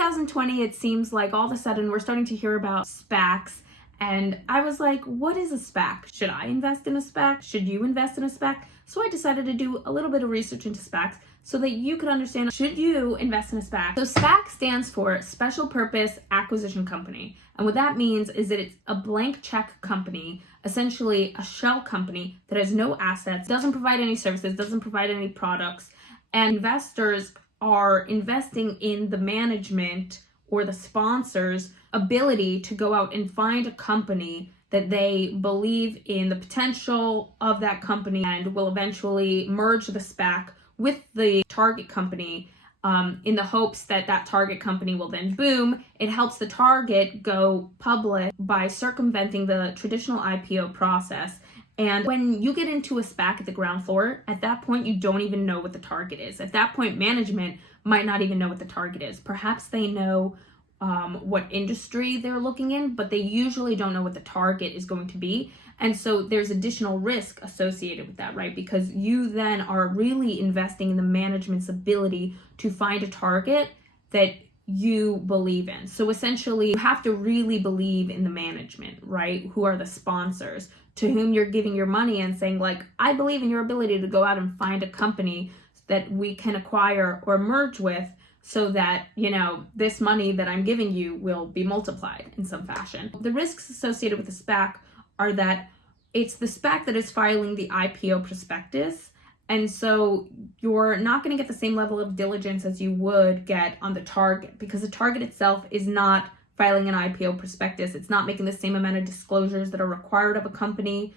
2020, it seems like all of a sudden we're starting to hear about SPACs. And I was like, what is a SPAC? Should I invest in a SPAC? Should you invest in a SPAC? So I decided to do a little bit of research into SPACs so that you could understand, should you invest in a SPAC? So SPAC stands for Special Purpose Acquisition Company. And what that means is that it's a blank check company, essentially a shell company that has no assets, doesn't provide any services, doesn't provide any products, and investors are investing in the management or the sponsor's ability to go out and find a company that they believe in the potential of that company and will eventually merge the SPAC with the target company in the hopes that that target company will then boom. It helps the target go public by circumventing the traditional IPO process. And when you get into a SPAC at the ground floor, at that point, you don't even know what the target is. At that point, management might not even know what the target is. Perhaps they know what industry they're looking in, but they usually don't know what the target is going to be. And so there's additional risk associated with that, right? Because you then are really investing in the management's ability to find a target that you believe in. So essentially, you have to really believe in the management, right? Who are the sponsors to whom you're giving your money and saying, like, I believe in your ability to go out and find a company that we can acquire or merge with so that, you know, this money that I'm giving you will be multiplied in some fashion. The risks associated with the SPAC are that it's the SPAC that is filing the IPO prospectus. And so you're not going to get the same level of diligence as you would get on the target, because the target itself is not filing an IPO prospectus. It's not making the same amount of disclosures that are required of a company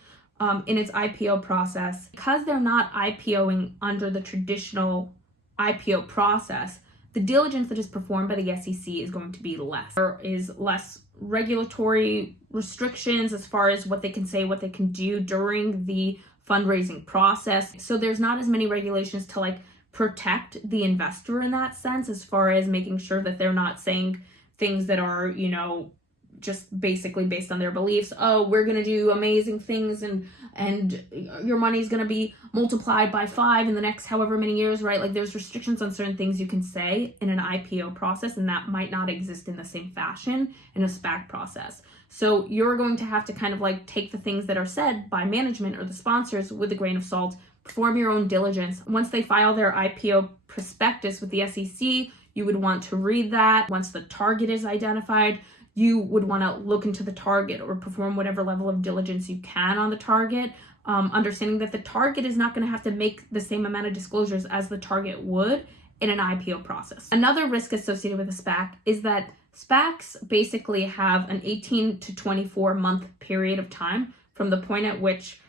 in its IPO process. Because they're not IPOing under the traditional IPO process, the diligence that is performed by the SEC is going to be less. There is less regulatory restrictions as far as what they can say, what they can do during the fundraising process. So there's not as many regulations to like protect the investor in that sense, as far as making sure that they're not saying things that are, you know, just basically based on their beliefs. Oh, we're going to do amazing things and your money's going to be multiplied by 5 in the next however many years, right? Like there's restrictions on certain things you can say in an IPO process, and that might not exist in the same fashion in a SPAC process. So you're going to have to kind of like take the things that are said by management or the sponsors with a grain of salt, perform your own diligence. Once they file their IPO prospectus with the SEC, you would want to read that. Once the target is identified, you would want to look into the target or perform whatever level of diligence you can on the target, understanding that the target is not going to have to make the same amount of disclosures as the target would in an IPO process. Another risk associated with a SPAC is that SPACs basically have an 18 to 24 month period of time from the point at which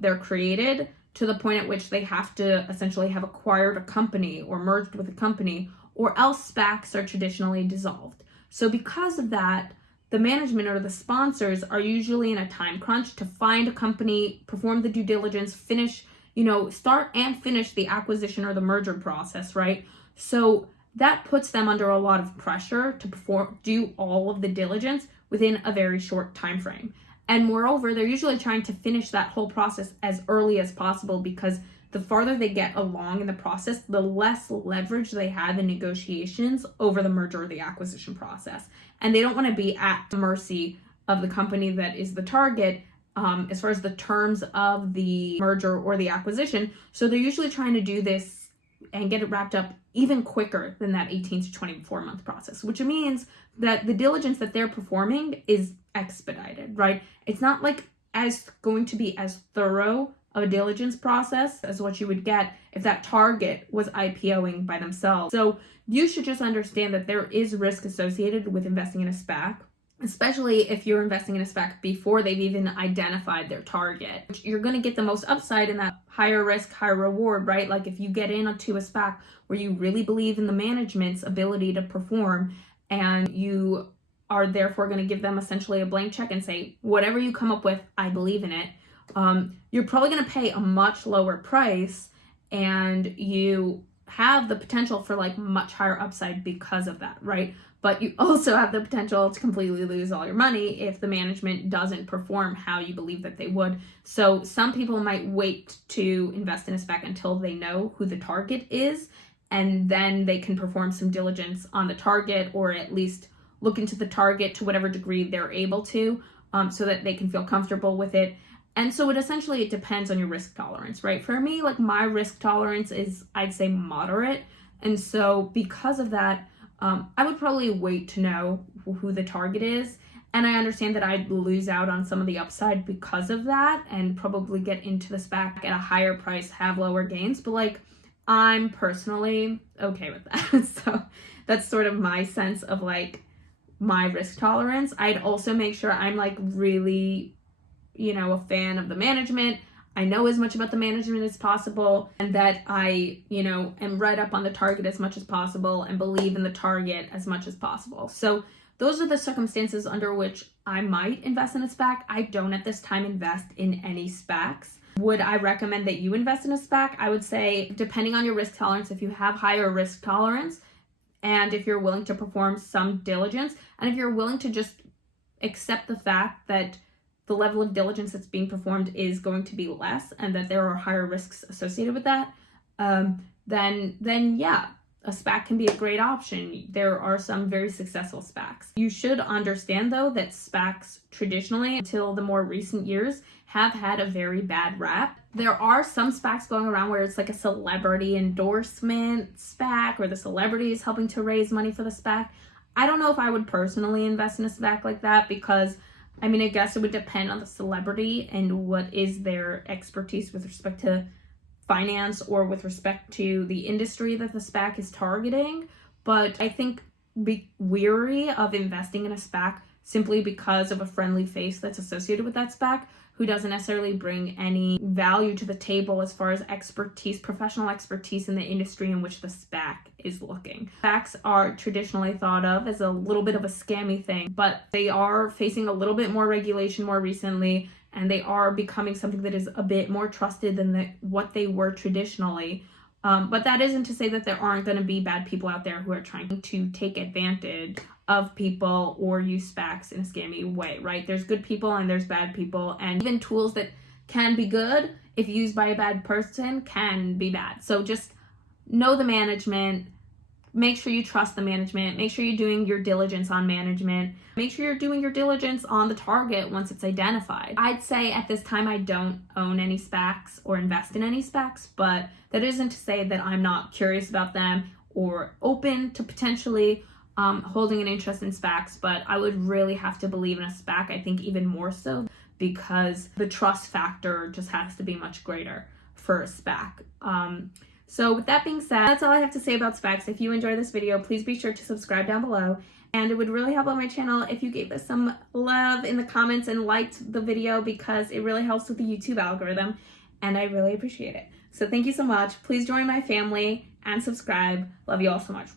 they're created to the point at which they have to essentially have acquired a company or merged with a company, or else SPACs are traditionally dissolved. So because of that, the management or the sponsors are usually in a time crunch to find a company, perform the due diligence, finish, start and finish the acquisition or the merger process, right? So that puts them under a lot of pressure to do all of the diligence within a very short time frame. And moreover, they're usually trying to finish that whole process as early as possible, because the farther they get along in the process, the less leverage they have in negotiations over the merger or the acquisition process. And they don't want to be at the mercy of the company that is the target as far as the terms of the merger or the acquisition. So they're usually trying to do this and get it wrapped up even quicker than that 18 to 24 month process, which means that the diligence that they're performing is expedited, right? It's not like going to be as thorough of a diligence process as what you would get if that target was IPOing by themselves. So you should just understand that there is risk associated with investing in a SPAC, especially if you're investing in a SPAC before they've even identified their target. You're going to get the most upside in that higher risk, higher reward, right? Like if you get into a SPAC where you really believe in the management's ability to perform, and you are therefore going to give them essentially a blank check and say, whatever you come up with, I believe in it. You're probably going to pay a much lower price, and you have the potential for like much higher upside because of that, right? But you also have the potential to completely lose all your money if the management doesn't perform how you believe that they would. So some people might wait to invest in a SPAC until they know who the target is and then they can perform some diligence on the target, or at least look into the target to whatever degree they're able to, so that they can feel comfortable with it. And so it depends on your risk tolerance, right? For me, like, my risk tolerance is, I'd say, moderate. And so because of that, I would probably wait to know who the target is. And I understand that I'd lose out on some of the upside because of that, and probably get into the SPAC at a higher price, have lower gains. But like, I'm personally okay with that. So that's sort of my sense of like my risk tolerance. I'd also make sure I'm like really, a fan of the management. I know as much about the management as possible, and that I, am right up on the target as much as possible and believe in the target as much as possible. So those are the circumstances under which I might invest in a SPAC. I don't at this time invest in any SPACs. Would I recommend that you invest in a SPAC? I would say, depending on your risk tolerance, if you have higher risk tolerance, and if you're willing to perform some diligence, and if you're willing to just accept the fact that the level of diligence that's being performed is going to be less, and that there are higher risks associated with that, then yeah, a SPAC can be a great option. There are some very successful SPACs. You should understand, though, that SPACs traditionally, until the more recent years, have had a very bad rap. There are some SPACs going around where it's like a celebrity endorsement SPAC, or the celebrity is helping to raise money for the SPAC. I don't know if I would personally invest in a SPAC like that, because I guess it would depend on the celebrity and what is their expertise with respect to finance or with respect to the industry that the SPAC is targeting. But I think be wary of investing in a SPAC simply because of a friendly face that's associated with that SPAC, who doesn't necessarily bring any value to the table as far as expertise, professional expertise in the industry in which the SPAC is looking. SPACs are traditionally thought of as a little bit of a scammy thing, but they are facing a little bit more regulation more recently, and they are becoming something that is a bit more trusted than what they were traditionally. But that isn't to say that there aren't going to be bad people out there who are trying to take advantage of people or use SPACs in a scammy way, right? There's good people and there's bad people, and even tools that can be good, if used by a bad person, can be bad. So just know the management, make sure you trust the management, make sure you're doing your diligence on management, make sure you're doing your diligence on the target once it's identified. I'd say at this time I don't own any SPACs or invest in any SPACs, but that isn't to say that I'm not curious about them or open to potentially holding an interest in SPACs. But I would really have to believe in a SPAC, I think even more so, because the trust factor just has to be much greater for a SPAC. So with that being said, that's all I have to say about SPACs. If you enjoyed this video, please be sure to subscribe down below. And it would really help on my channel if you gave us some love in the comments and liked the video, because it really helps with the YouTube algorithm, and I really appreciate it. So thank you so much. Please join my family and subscribe. Love you all so much.